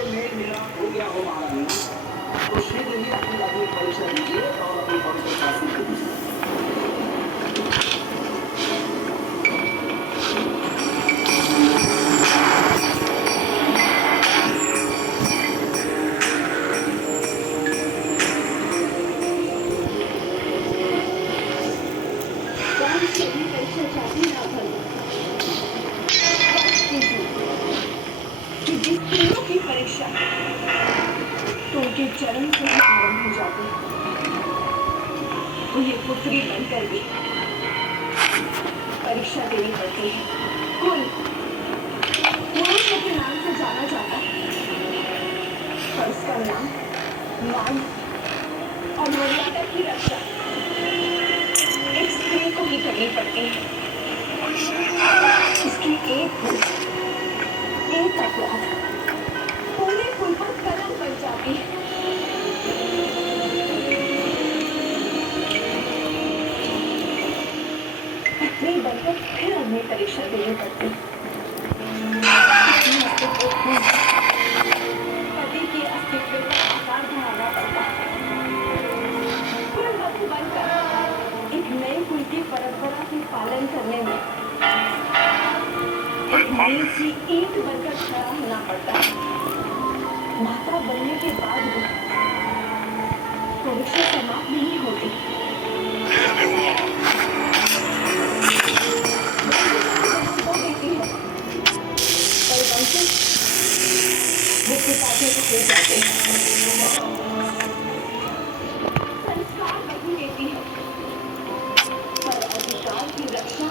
से मेल मिलाप हो गया हो महारानी, तो शीघ्र ही अपनी अपनी परीक्षा दीजिए और अपनी पवित्र शास्त्री को दीजिए। जिस स्त्रियों की परीक्षा तो उनके जन्म से ही आरंभ हो जाती है, उन्हें पुत्री बनकर भी परीक्षा देनी पड़ती है। कुल पुरुषों के नाम से जाना जाता है, पर उसका नाम, मान और मर्यादा की रक्षा एक स्त्री को ही करनी पड़ती है। उसकी एक अपराध पूरे कुल पर कलंक बन जाती है। पत्नी बनकर फिर उन्हें परीक्षा देनी पड़ती है। पति के अस्तित्व का आकार बनाना पड़ता है। कुलवधू बनकर एक नई कुल की परंपरा के पालन करने में नई सी ईंट बनकर खड़ा होना पड़ता है। माता बनने के बाद भी परीक्षा समाप्त नहीं होती। देती है, पर वंशज वो पिताजी को खो जाते हैं। संस्कार नहीं देती है, पर अधिकार की रक्षा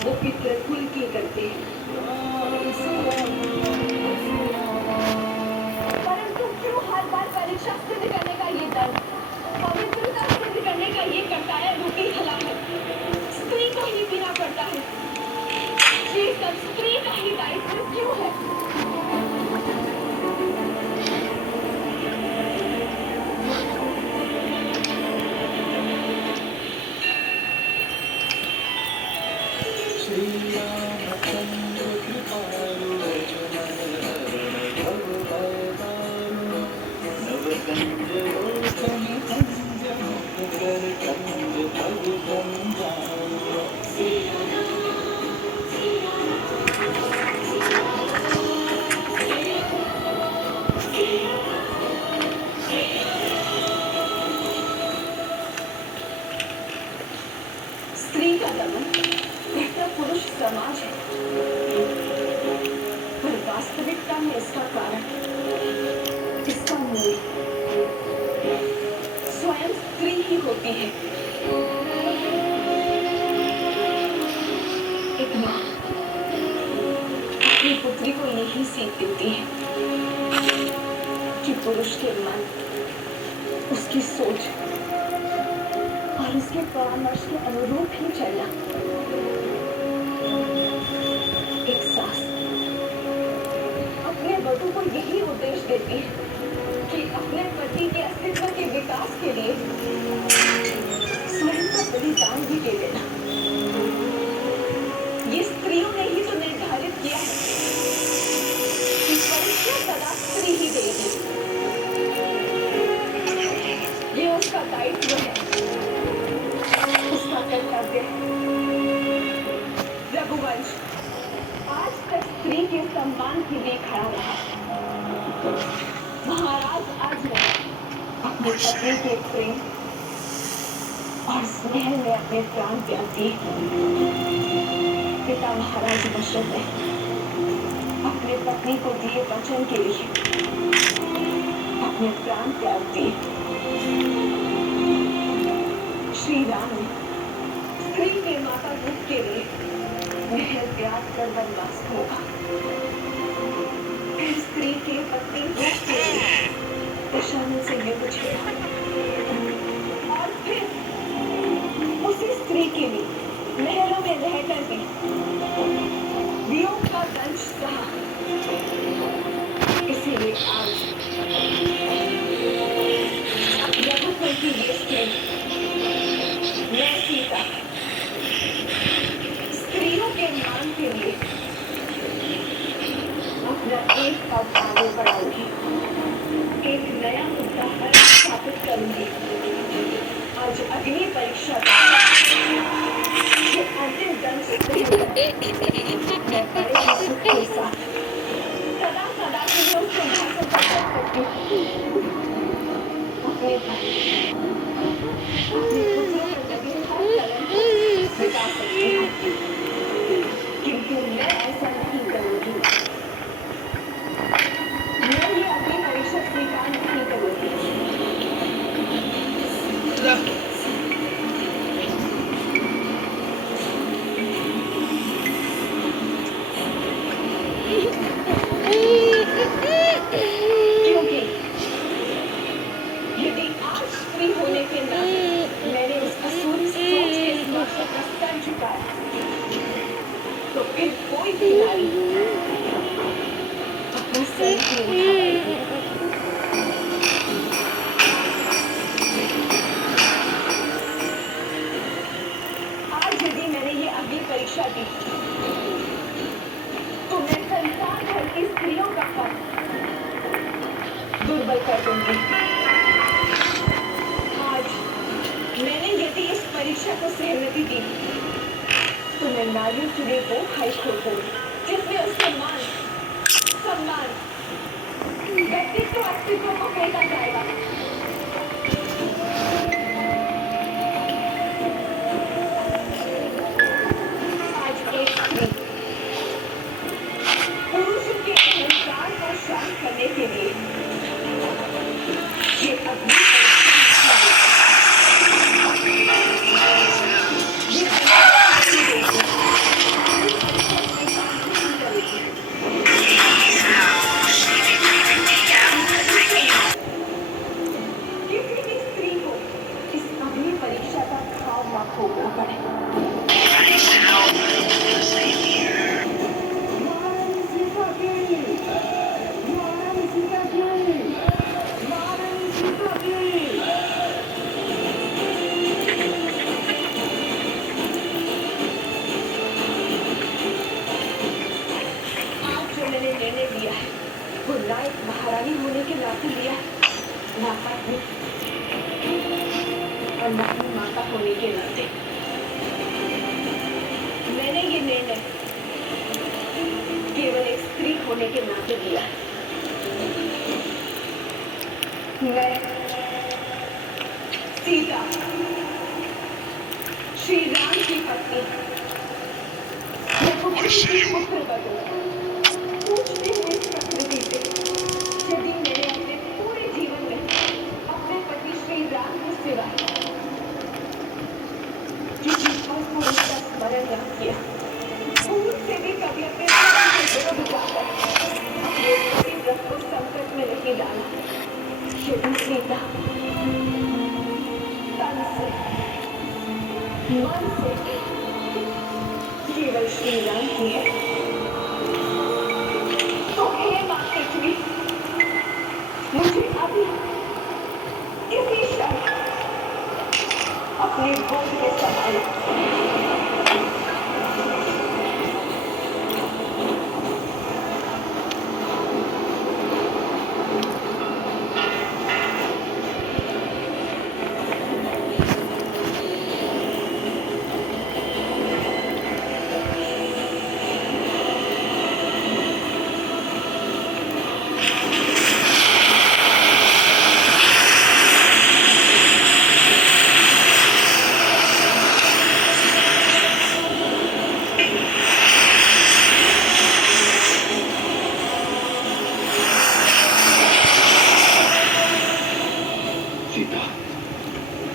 वो पितृकुल की करते हैं। परंतु क्यों हर बार परीक्षा सिद्ध करने का ये दर्द, पवित्रता सिद्ध करने का ये कर्तव्य रूपी हलाकत स्त्री को ही पीना पड़ता है? ये सब स्त्री का ही दायित्व क्यों है? स्त्री का दमन कहता पुरुष समाज है, पर वास्तविकता में इसका कारण, इसका मूल स्वयं स्त्री ही होती है। एक माँ अपनी पुत्री को यही सीख देती है कि पुरुष के मन, उसकी सोच और उसके परामर्श के अनुरूप ही चलना। एक सास अपने वधू को यही उपदेश देती है कि अपने पति के अस्तित्व के विकास के लिए स्वयं का बलिदान भी दे देना। ये स्त्रियों ने ही तो निर्धारित किया है कि परीक्षा सदा स्त्री ही देगी। ये उसका दायित्व है, उसका कर्तव्य है। रघुवंश आज तक स्त्री के सम्मान के लिए खड़ा रहा। महाराज आज मैं अपने पति के प्रेम और स्नेह में अपने प्राण त्याग दिए। पिता महाराज दशरथ ने अपने पत्नी को दिए वचन के लिए अपने प्राण त्याग दिए। श्री राम ने स्त्री के माता रूप के लिए महल त्याग कर वनवास होगा। फिर स्त्री के पत्नी रूप के लिए दशरथ से युद्ध छेड़ा और फिर उसी स्त्री के लिए महलों में रहकर भी वियोग का दंश सहा। इसीलिए आज रघुकुल की ये स्त्री, मैं सीता, स्त्रियों के मान के लिए अपना एक अवतार मैं बड़े ही सुख के साथ सदा सदा के लिए उस सिंहासन पर बैठ सकती हूँ। अपने भाई, अपने पुत्रों पर लगे हर कलंक को मिटा सकती हूँ, किंतु मैं ऐसा नहीं करूँगी। मैं ये अपनी परीक्षा स्वीकार नहीं करूँगी। क्योंकि यदि आज स्त्री होने के नाते मैंने उस असूरी सोच के स्पर्श का सर झुकाया, तो फिर कोई भी नारी अपना सर नहीं उठा पाएगी। आज यदि मैंने ये अग्नि परीक्षा दी, तो मैं संसार भर की स्त्रियों का हक दुर्बल कर दूंगी। आज मैंने यदि इस परीक्षा को सहमति दी, तो मैं नारियों के लिए वो हाई खोल दूंगी जिसमें उसके मान, सम्मान, व्यक्तित्व, अस्तित्व को फेंका जाएगा। आज एक स्त्री पुरुष के अहंकार को शांत करने के लिए ये अग्नि किसी भी स्त्री को इस अग्नि परीक्षा का खाव ना भोगना पड़े। आज जो मैंने निर्णय लिया है, वो नायक महारानी होने के नाते लिया है, ना पत्नी और ना ही माता होने के नाते। मैंने ये निर्णय केवल एक स्त्री होने के नाते लिया है। मैं सीता, श्री राम की पत्नी, मैं पुत्री की पुत्र बनूं। पूछती हूँ इस प्रकृति से, यदि मैंने अपने पूरे जीवन में अपने पति श्री राम के सिवा किसी और पुरुष का स्मरण न किया, भूल से भी कभी अपने पति के विरुद्ध जाकर अपने पति व्रत को संकट में नहीं डाला। यदि सीता तन से, मन से केवल श्री राम की है, तो हे माँ पृथ्वी, मुझे अभी इसी क्षण अपने गोद में संभालो।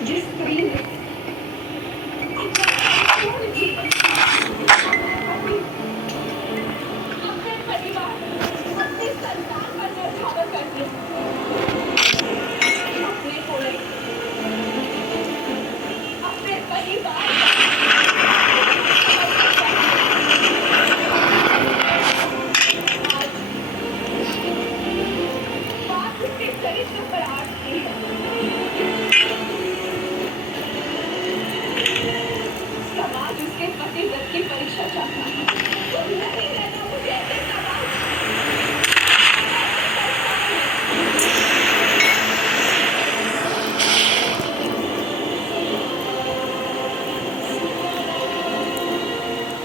जिस स्त्री ने अपना जीवन अपने परिवार, अपनी संतान पर न्यौछावर कर दिया, अपने को नहीं, अपने परिवार आज बात उसके चरित्र पर आती है। समाज उसके पति व्रत की परीक्षा चाहता है, तो नहीं रहना मुझे ऐसे समाज।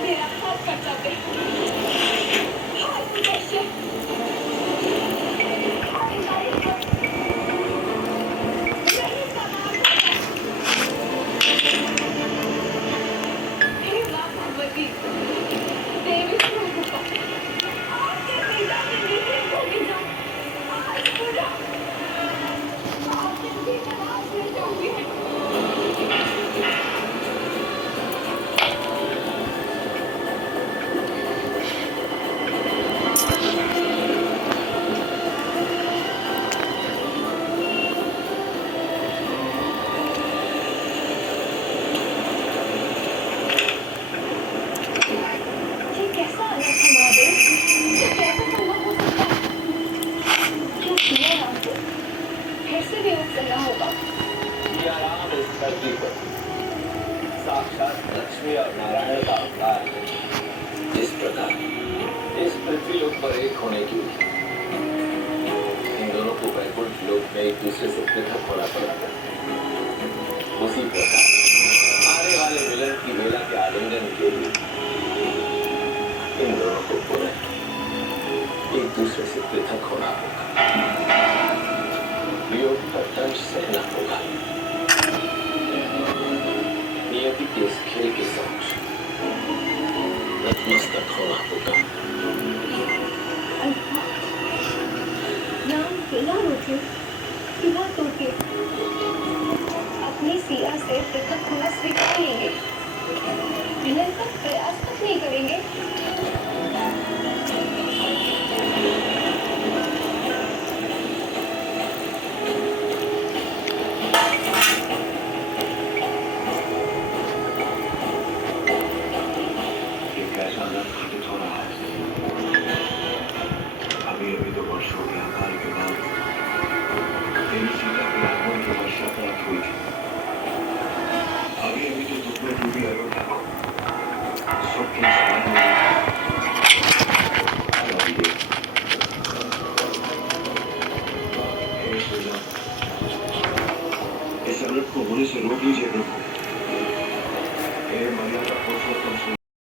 मेरा हर नारायण का अवतार है। जिस प्रकार इस पृथ्वी लोक पर एक होने की इन दोनों को वैकुंठ लोक में एक दूसरे से पृथक होना पड़ा था, उसी प्रकार आने वाले मिलन की वेला के आलिंगन के लिए इन दोनों को पुनः एक दूसरे से पृथक होना होगा, वियोग का दंश सहना होगा, नियति के इस खेल के समक्ष नतमस्तक होना होगा। नाम बिना रोके, बिना टोके अपनी सिया से पृथक होना स्वीकार लेंगे, मिलन का प्रयास तक नहीं करेंगे।